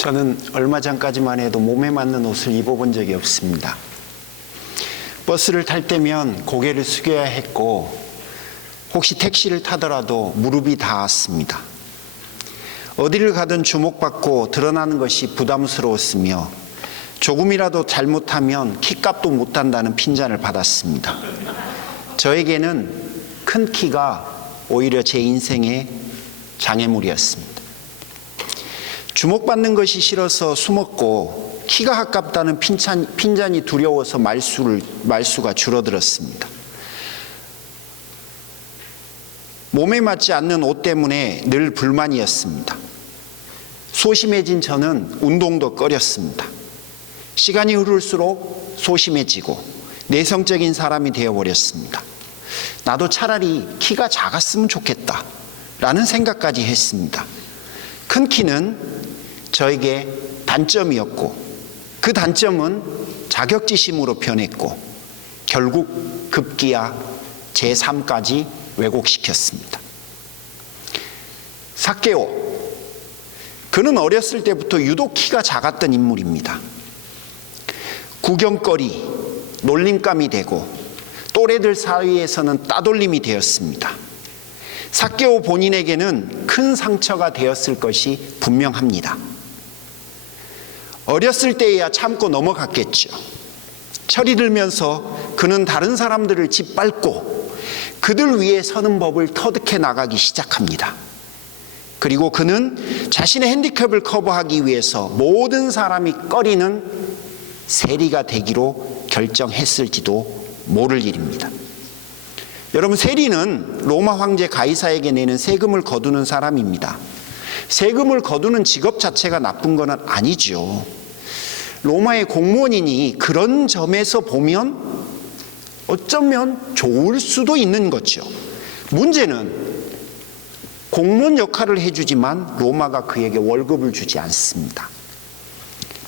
저는 얼마 전까지만 해도 몸에 맞는 옷을 입어본 적이 없습니다. 버스를 탈 때면 고개를 숙여야 했고, 혹시 택시를 타더라도 무릎이 닿았습니다. 어디를 가든 주목받고 드러나는 것이 부담스러웠으며, 조금이라도 잘못하면 키값도 못한다는 핀잔을 받았습니다. 저에게는 큰 키가 오히려 제 인생의 장애물이었습니다. 주목받는 것이 싫어서 숨었고, 키가 아깝다는 핀잔이 두려워서 말수가 줄어들었습니다. 몸에 맞지 않는 옷 때문에 늘 불만이었습니다. 소심해진 저는 운동도 꺼렸습니다. 시간이 흐를수록 소심해지고 내성적인 사람이 되어버렸습니다. 나도 차라리 키가 작았으면 좋겠다 라는 생각까지 했습니다. 큰 키는 저에게 단점이었고, 그 단점은 자격지심으로 변했고, 결국 급기야 제 삶까지 왜곡시켰습니다. 삭개오, 그는 어렸을 때부터 유독 키가 작았던 인물입니다. 구경거리, 놀림감이 되고 또래들 사이에서는 따돌림이 되었습니다. 삭개오 본인에게는 큰 상처가 되었을 것이 분명합니다. 어렸을 때에야 참고 넘어갔겠죠. 철이 들면서 그는 다른 사람들을 짓밟고 그들 위에 서는 법을 터득해 나가기 시작합니다. 그리고 그는 자신의 핸디캡을 커버하기 위해서 모든 사람이 꺼리는 세리가 되기로 결정했을지도 모를 일입니다. 여러분, 세리는 로마 황제 가이사에게 내는 세금을 거두는 사람입니다. 세금을 거두는 직업 자체가 나쁜 건 아니죠. 로마의 공무원이니 그런 점에서 보면 어쩌면 좋을 수도 있는 거죠. 문제는 공무원 역할을 해주지만 로마가 그에게 월급을 주지 않습니다.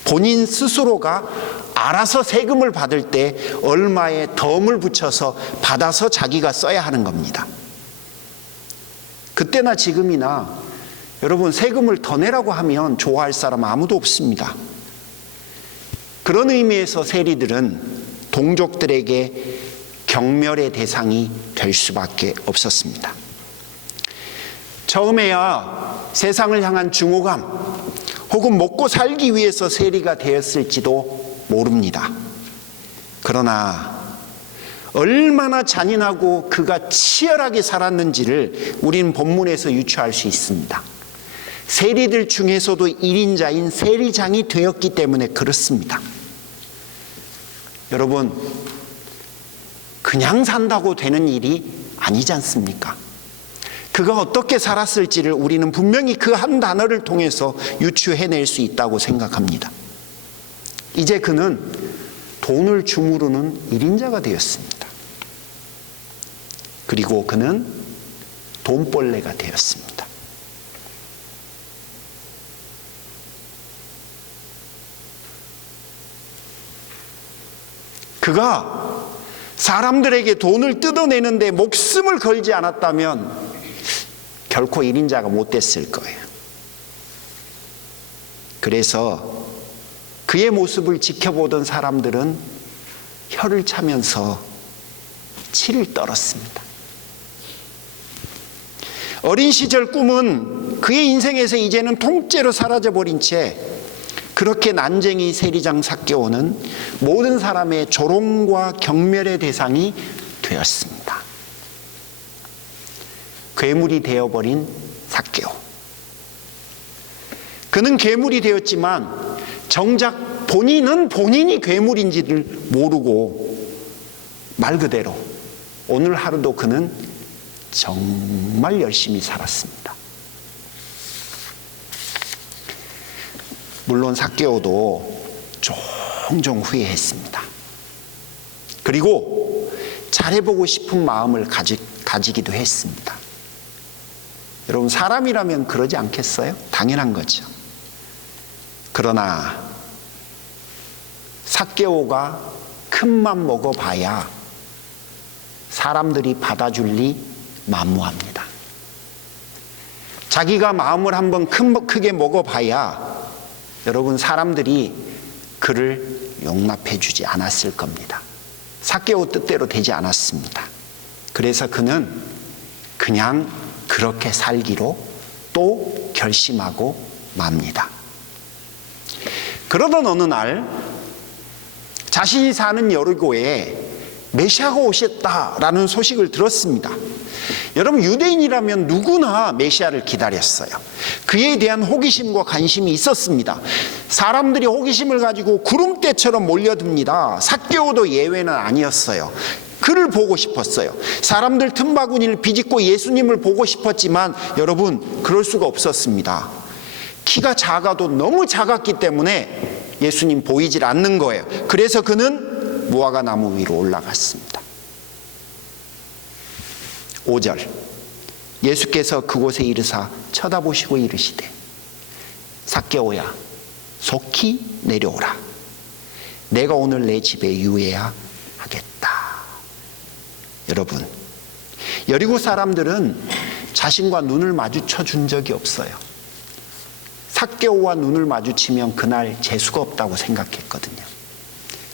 본인 스스로가 알아서 세금을 받을 때 얼마의 덤을 붙여서 받아서 자기가 써야 하는 겁니다. 그때나 지금이나 여러분, 세금을 더 내라고 하면 좋아할 사람 아무도 없습니다. 그런 의미에서 세리들은 동족들에게 경멸의 대상이 될 수밖에 없었습니다. 처음에야 세상을 향한 증오감 혹은 먹고 살기 위해서 세리가 되었을지도 모릅니다. 그러나 얼마나 잔인하고 그가 치열하게 살았는지를 우리는 본문에서 유추할 수 있습니다. 세리들 중에서도 1인자인 세리장이 되었기 때문에 그렇습니다. 여러분, 그냥 산다고 되는 일이 아니지 않습니까? 그가 어떻게 살았을지를 우리는 분명히 그 한 단어를 통해서 유추해낼 수 있다고 생각합니다. 이제 그는 돈을 주무르는 1인자가 되었습니다. 그리고 그는 돈벌레가 되었습니다. 그가 사람들에게 돈을 뜯어내는데 목숨을 걸지 않았다면 결코 1인자가 못 됐을 거예요. 그래서 그의 모습을 지켜보던 사람들은 혀를 차면서 치를 떨었습니다. 어린 시절 꿈은 그의 인생에서 이제는 통째로 사라져버린 채 그렇게 난쟁이 세리장 삭개오는 모든 사람의 조롱과 경멸의 대상이 되었습니다. 괴물이 되어버린 삭개오. 그는 괴물이 되었지만 정작 본인은 본인이 괴물인지를 모르고 말 그대로 오늘 하루도 그는 정말 열심히 살았습니다. 물론 삭개오도 종종 후회했습니다. 그리고 잘해보고 싶은 마음을 가지기도 했습니다. 여러분, 사람이라면 그러지 않겠어요? 당연한 거죠. 그러나 삭개오가 큰맘 먹어봐야 사람들이 받아줄 리 만무합니다. 자기가 마음을 한번 크게 먹어봐야 여러분, 사람들이 그를 용납해 주지 않았을 겁니다. 삭개오 뜻대로 되지 않았습니다. 그래서 그는 그냥 그렇게 살기로 또 결심하고 맙니다. 그러던 어느 날 자신이 사는 여리고에 메시아가 오셨다라는 소식을 들었습니다. 여러분, 유대인이라면 누구나 메시아를 기다렸어요. 그에 대한 호기심과 관심이 있었습니다. 사람들이 호기심을 가지고 구름대처럼 몰려듭니다. 삭개오도 예외는 아니었어요. 그를 보고 싶었어요. 사람들 틈바구니를 비집고 예수님을 보고 싶었지만 여러분, 그럴 수가 없었습니다. 키가 작아도 너무 작았기 때문에 예수님 보이질 않는 거예요. 그래서 그는 무화과 나무 위로 올라갔습니다. 5절, 예수께서 그곳에 이르사 쳐다보시고 이르시되 삭개오야, 속히 내려오라. 내가 오늘 내 집에 유해야 하겠다. 여러분, 여리고 사람들은 자신과 눈을 마주쳐 준 적이 없어요. 삭개오와 눈을 마주치면 그날 재수가 없다고 생각했거든요.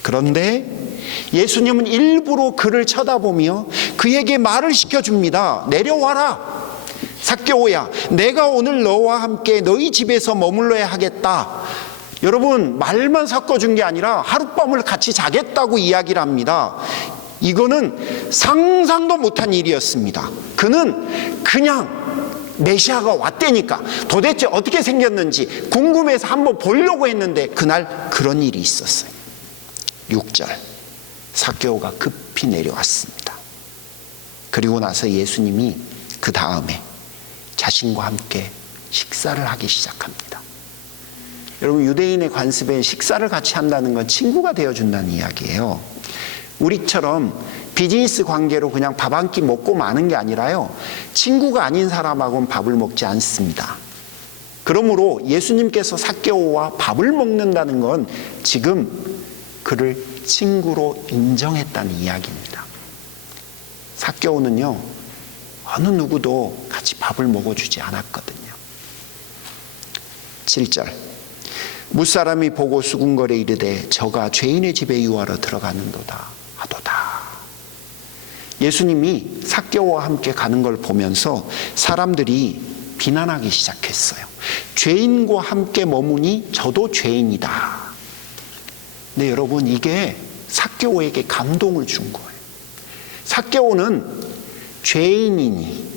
그런데 예수님은 일부러 그를 쳐다보며 그에게 말을 시켜줍니다. 내려와라. 삭개오야, 내가 오늘 너와 함께 너희 집에서 머물러야 하겠다. 여러분, 말만 섞어준 게 아니라 하룻밤을 같이 자겠다고 이야기를 합니다. 이거는 상상도 못한 일이었습니다. 그는 그냥 메시아가 왔다니까 도대체 어떻게 생겼는지 궁금해서 한번 보려고 했는데 그날 그런 일이 있었어요. 6절, 삭개오가 급히 내려왔습니다. 그리고 나서 예수님이 그 다음에 자신과 함께 식사를 하기 시작합니다. 여러분, 유대인의 관습에 식사를 같이 한다는 건 친구가 되어준다는 이야기예요. 우리처럼 비즈니스 관계로 그냥 밥 한 끼 먹고 마는 게 아니라요, 친구가 아닌 사람하고는 밥을 먹지 않습니다. 그러므로 예수님께서 삭개오와 밥을 먹는다는 건 지금 그를 친구로 인정했다는 이야기입니다. 삭개오는요, 어느 누구도 같이 밥을 먹어주지 않았거든요. 7절, 무사람이 보고 수군거려 이르되 저가 죄인의 집에 유하러 들어가는도다 하도다. 예수님이 삭개오와 함께 가는 걸 보면서 사람들이 비난하기 시작했어요. 죄인과 함께 머무니 저도 죄인이다. 근데 여러분, 이게 삭개오에게 감동을 준 거예요. 삭개오는 죄인이니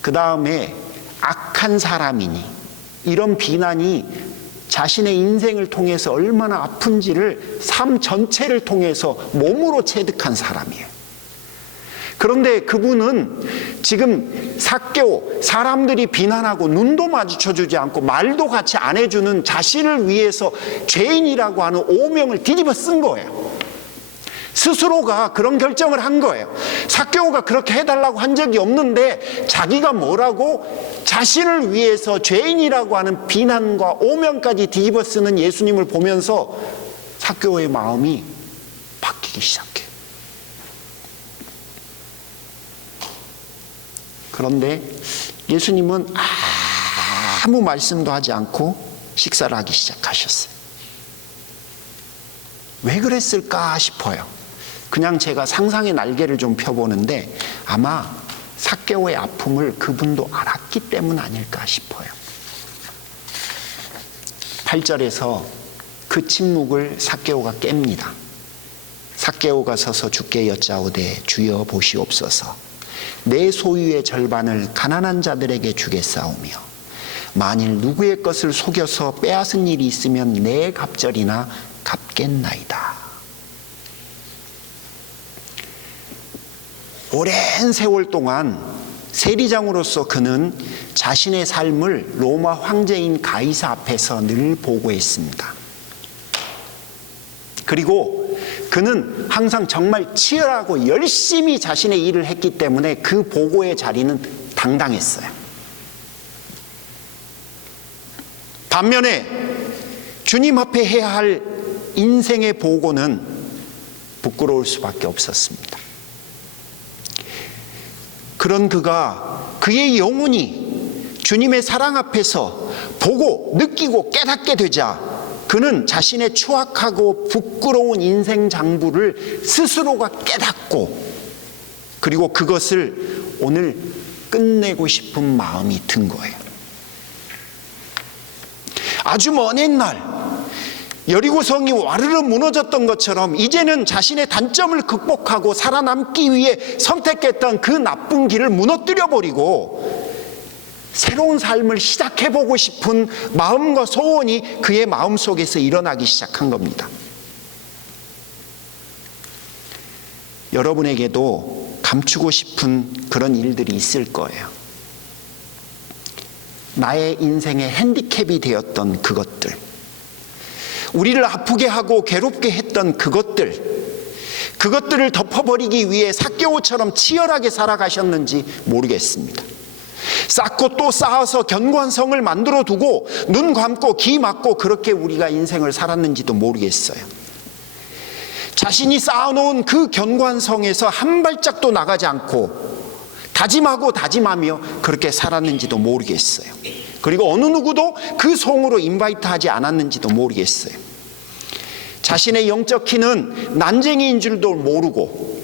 그 다음에 악한 사람이니 이런 비난이 자신의 인생을 통해서 얼마나 아픈지를 삶 전체를 통해서 몸으로 체득한 사람이에요. 그런데 그분은 지금 삭개오, 사람들이 비난하고 눈도 마주쳐주지 않고 말도 같이 안 해주는 자신을 위해서 죄인이라고 하는 오명을 뒤집어 쓴 거예요. 스스로가 그런 결정을 한 거예요. 삭개오가 그렇게 해달라고 한 적이 없는데 자기가 뭐라고 자신을 위해서 죄인이라고 하는 비난과 오명까지 뒤집어 쓰는 예수님을 보면서 삭개오의 마음이 바뀌기 시작해요. 그런데 예수님은 아무 말씀도 하지 않고 식사를 하기 시작하셨어요. 왜 그랬을까 싶어요. 그냥 제가 상상의 날개를 좀 펴보는데 아마 삭개오의 아픔을 그분도 알았기 때문 아닐까 싶어요. 8절에서 그 침묵을 삭개오가 깹니다. 삭개오가 서서 주께 여짜오되 주여 보시옵소서. 내 소유의 절반을 가난한 자들에게 주겠사오며 만일 누구의 것을 속여서 빼앗은 일이 있으면 내 갑절이나 갚겠나이다. 오랜 세월 동안 세리장으로서 그는 자신의 삶을 로마 황제인 가이사 앞에서 늘 보고했습니다. 그리고 그는 항상 정말 치열하고 열심히 자신의 일을 했기 때문에 그 보고의 자리는 당당했어요. 반면에 주님 앞에 해야 할 인생의 보고는 부끄러울 수밖에 없었습니다. 그런 그가 그의 영혼이 주님의 사랑 앞에서 보고 느끼고 깨닫게 되자 그는 자신의 추악하고 부끄러운 인생 장부를 스스로가 깨닫고 그리고 그것을 오늘 끝내고 싶은 마음이 든 거예요. 아주 먼 옛날 여리고성이 와르르 무너졌던 것처럼 이제는 자신의 단점을 극복하고 살아남기 위해 선택했던 그 나쁜 길을 무너뜨려 버리고 새로운 삶을 시작해보고 싶은 마음과 소원이 그의 마음속에서 일어나기 시작한 겁니다. 여러분에게도 감추고 싶은 그런 일들이 있을 거예요. 나의 인생의 핸디캡이 되었던 그것들, 우리를 아프게 하고 괴롭게 했던 그것들을 덮어버리기 위해 삭개오처럼 치열하게 살아가셨는지 모르겠습니다. 쌓고 또 쌓아서 견고한 성을 만들어 두고 눈 감고 귀 막고 그렇게 우리가 인생을 살았는지도 모르겠어요. 자신이 쌓아놓은 그 견고한 성에서 한 발짝도 나가지 않고 다짐하고 다짐하며 그렇게 살았는지도 모르겠어요. 그리고 어느 누구도 그 성으로 인바이트하지 않았는지도 모르겠어요. 자신의 영적 키는 난쟁이인 줄도 모르고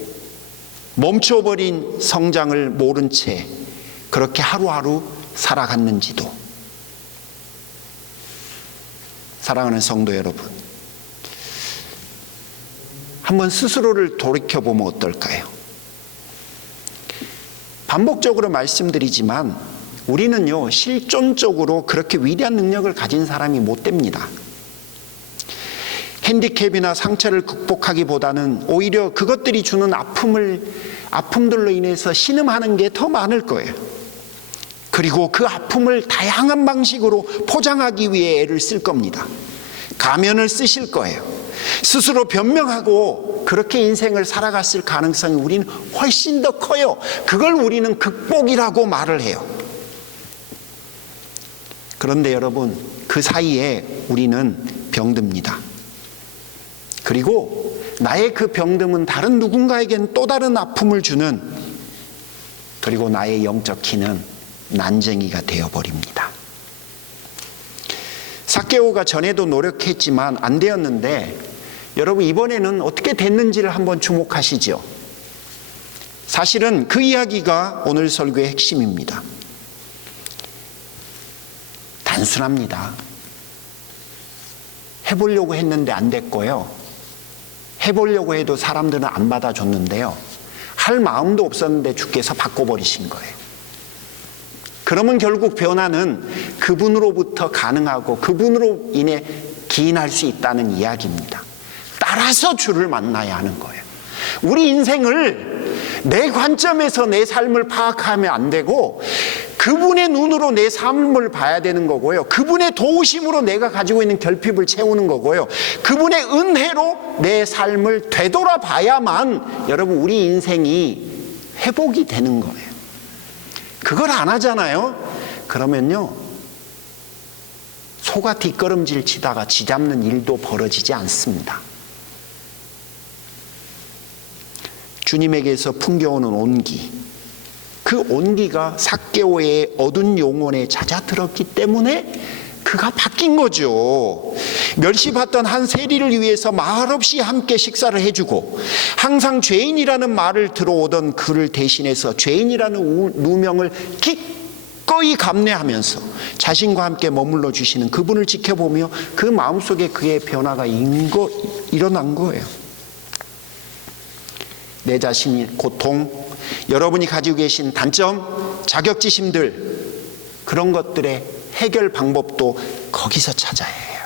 멈춰버린 성장을 모른 채 그렇게 하루하루 살아갔는지도. 사랑하는 성도 여러분, 한번 스스로를 돌이켜보면 어떨까요? 반복적으로 말씀드리지만 우리는요, 실존적으로 그렇게 위대한 능력을 가진 사람이 못 됩니다. 핸디캡이나 상처를 극복하기보다는 오히려 그것들이 주는 아픔들로 인해서 신음하는 게 더 많을 거예요. 그리고 그 아픔을 다양한 방식으로 포장하기 위해 애를 쓸 겁니다. 가면을 쓰실 거예요. 스스로 변명하고 그렇게 인생을 살아갔을 가능성이 우리는 훨씬 더 커요. 그걸 우리는 극복이라고 말을 해요. 그런데 여러분, 그 사이에 우리는 병듭니다. 그리고 나의 그 병듦은 다른 누군가에겐 또 다른 아픔을 주는, 그리고 나의 영적 키는 난쟁이가 되어버립니다. 삭개오가 전에도 노력했지만 안 되었는데 여러분, 이번에는 어떻게 됐는지를 한번 주목하시죠. 사실은 그 이야기가 오늘 설교의 핵심입니다. 단순합니다. 해보려고 했는데 안 됐고요. 해보려고 해도 사람들은 안 받아줬는데요. 할 마음도 없었는데 주께서 바꿔버리신 거예요. 그러면 결국 변화는 그분으로부터 가능하고 그분으로 인해 기인할 수 있다는 이야기입니다. 따라서 주를 만나야 하는 거예요. 우리 인생을 내 관점에서 내 삶을 파악하면 안 되고 그분의 눈으로 내 삶을 봐야 되는 거고요. 그분의 도우심으로 내가 가지고 있는 결핍을 채우는 거고요. 그분의 은혜로 내 삶을 되돌아봐야만 여러분, 우리 인생이 회복이 되는 거예요. 그걸 안 하잖아요. 그러면요, 소가 뒷걸음질 치다가 쥐 잡는 일도 벌어지지 않습니다. 주님에게서 풍겨오는 온기, 그 온기가 삭개오의 어두운 영혼에 잦아들었기 때문에 그가 바뀐 거죠. 멸시받던 한 세리를 위해서 말없이 함께 식사를 해주고, 항상 죄인이라는 말을 들어오던 그를 대신해서 죄인이라는 누명을 기꺼이 감내하면서 자신과 함께 머물러 주시는 그분을 지켜보며 그 마음속에 그의 변화가 일어난 거예요. 내 자신의 고통, 여러분이 가지고 계신 단점, 자격지심들, 그런 것들의 해결 방법도 거기서 찾아야 해요.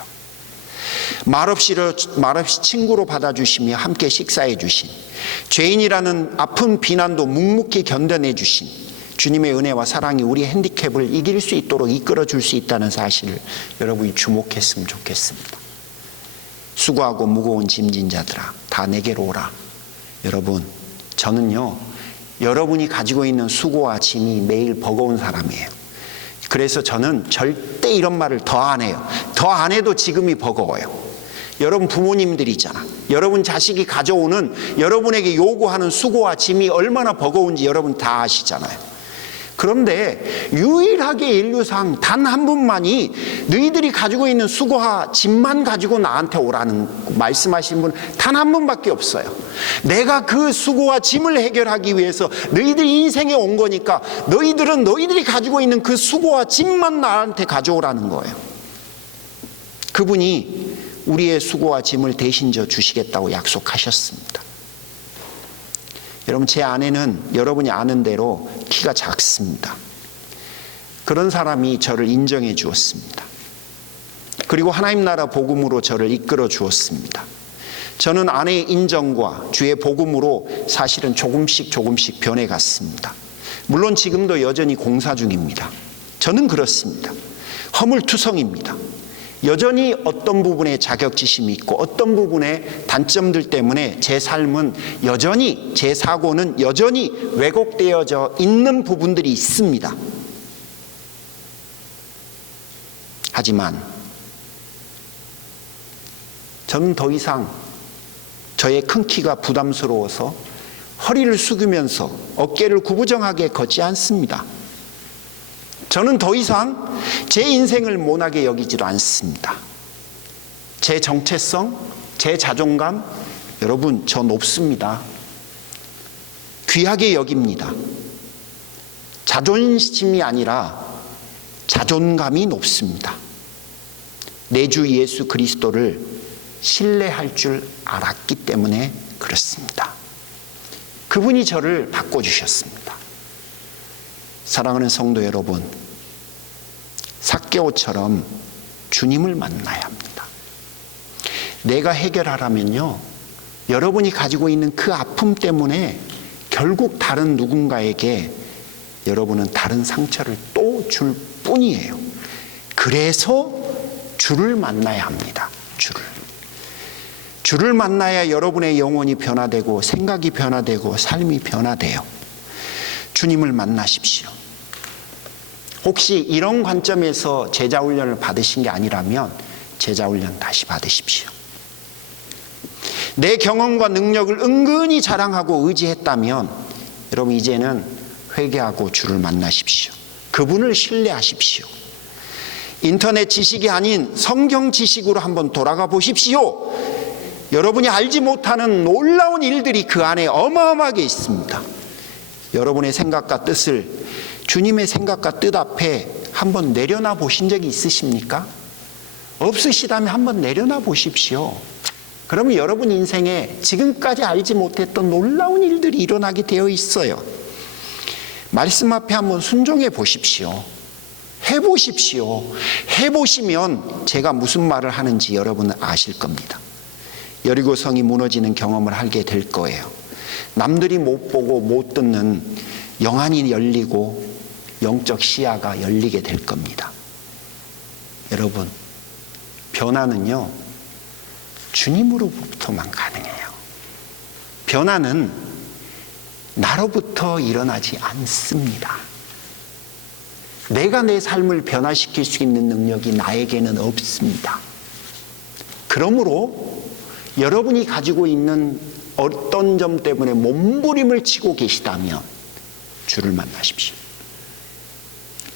말없이 친구로 받아주시며 함께 식사해 주신, 죄인이라는 아픈 비난도 묵묵히 견뎌내 주신 주님의 은혜와 사랑이 우리 핸디캡을 이길 수 있도록 이끌어 줄 수 있다는 사실을 여러분이 주목했으면 좋겠습니다. 수고하고 무거운 짐진 자들아, 다 내게로 오라. 여러분, 저는요, 여러분이 가지고 있는 수고와 짐이 매일 버거운 사람이에요. 그래서 저는 절대 이런 말을 더 안 해요. 더 안 해도 지금이 버거워요. 여러분 부모님들이잖아. 여러분 자식이 가져오는, 여러분에게 요구하는 수고와 짐이 얼마나 버거운지 여러분 다 아시잖아요. 그런데 유일하게 인류상 단 한 분만이 너희들이 가지고 있는 수고와 짐만 가지고 나한테 오라는 말씀하신 분 단 한 분밖에 없어요. 내가 그 수고와 짐을 해결하기 위해서 너희들 인생에 온 거니까 너희들은 너희들이 가지고 있는 그 수고와 짐만 나한테 가져오라는 거예요. 그분이 우리의 수고와 짐을 대신 져 주시겠다고 약속하셨습니다. 여러분, 제 아내는 여러분이 아는 대로 키가 작습니다. 그런 사람이 저를 인정해 주었습니다. 그리고 하나님 나라 복음으로 저를 이끌어 주었습니다. 저는 아내의 인정과 주의 복음으로 사실은 조금씩 변해갔습니다. 물론 지금도 여전히 공사 중입니다. 저는 그렇습니다. 허물투성입니다. 여전히 어떤 부분에 자격지심이 있고 어떤 부분에 단점들 때문에 제 삶은 여전히, 제 사고는 여전히 왜곡되어져 있는 부분들이 있습니다. 하지만 저는 더 이상 저의 큰 키가 부담스러워서 허리를 숙이면서 어깨를 구부정하게 걷지 않습니다. 저는 더 이상 제 인생을 모나게 여기지도 않습니다. 제 정체성, 제 자존감, 여러분, 저 높습니다. 귀하게 여깁니다. 자존심이 아니라 자존감이 높습니다. 내 주 예수 그리스도를 신뢰할 줄 알았기 때문에 그렇습니다. 그분이 저를 바꿔주셨습니다. 사랑하는 성도 여러분, 삭개오처럼 주님을 만나야 합니다. 내가 해결하라면요, 여러분이 가지고 있는 그 아픔 때문에 결국 다른 누군가에게 여러분은 다른 상처를 또 줄 뿐이에요. 그래서 주를 만나야 합니다. 주를 만나야 여러분의 영혼이 변화되고 생각이 변화되고 삶이 변화돼요. 주님을 만나십시오. 혹시 이런 관점에서 제자훈련을 받으신 게 아니라면 제자훈련 다시 받으십시오. 내 경험과 능력을 은근히 자랑하고 의지했다면 여러분, 이제는 회개하고 주를 만나십시오. 그분을 신뢰하십시오. 인터넷 지식이 아닌 성경 지식으로 한번 돌아가 보십시오. 여러분이 알지 못하는 놀라운 일들이 그 안에 어마어마하게 있습니다. 여러분의 생각과 뜻을 주님의 생각과 뜻 앞에 한번 내려놔 보신 적이 있으십니까? 없으시다면 한번 내려놔 보십시오. 그러면 여러분 인생에 지금까지 알지 못했던 놀라운 일들이 일어나게 되어 있어요. 말씀 앞에 한번 순종해 보십시오. 해보십시오. 해보시면 제가 무슨 말을 하는지 여러분은 아실 겁니다. 여리고성이 무너지는 경험을 하게 될 거예요. 남들이 못 보고 못 듣는 영안이 열리고 영적 시야가 열리게 될 겁니다. 여러분, 변화는요, 주님으로부터만 가능해요. 변화는 나로부터 일어나지 않습니다. 내가 내 삶을 변화시킬 수 있는 능력이 나에게는 없습니다. 그러므로 여러분이 가지고 있는 어떤 점 때문에 몸부림을 치고 계시다면 주를 만나십시오.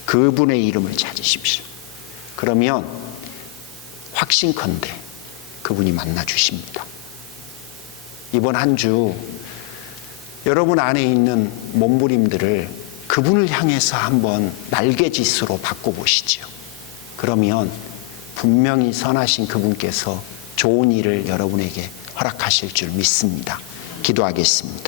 그분의 이름을 찾으십시오. 그러면 확신컨대 그분이 만나 주십니다. 이번 한 주 여러분 안에 있는 몸부림들을 그분을 향해서 한번 날개짓으로 바꿔보시죠. 그러면 분명히 선하신 그분께서 좋은 일을 여러분에게 허락하실 줄 믿습니다. 기도하겠습니다.